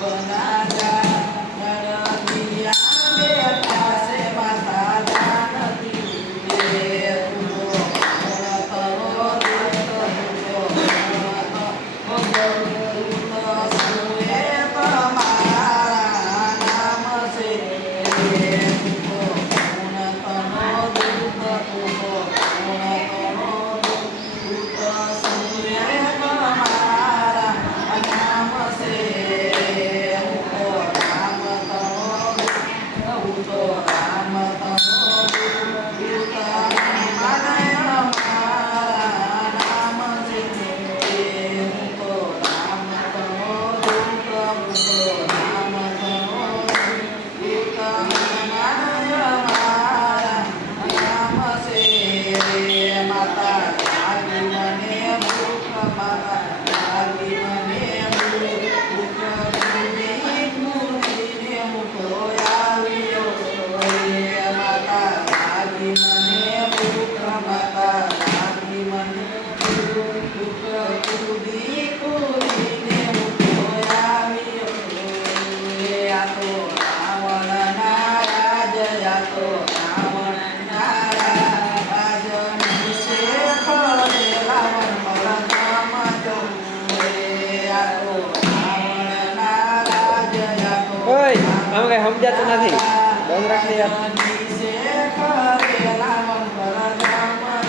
Bona. જાતો નારાજ જાતો રાવણ નારાજ વિશે ખરે રાવણ મલકામાં તો આતો રાવણ જાતો ઓય આમ કઈ નથી. બંધ રાખ યાર ખરે રાવણ મલકામાં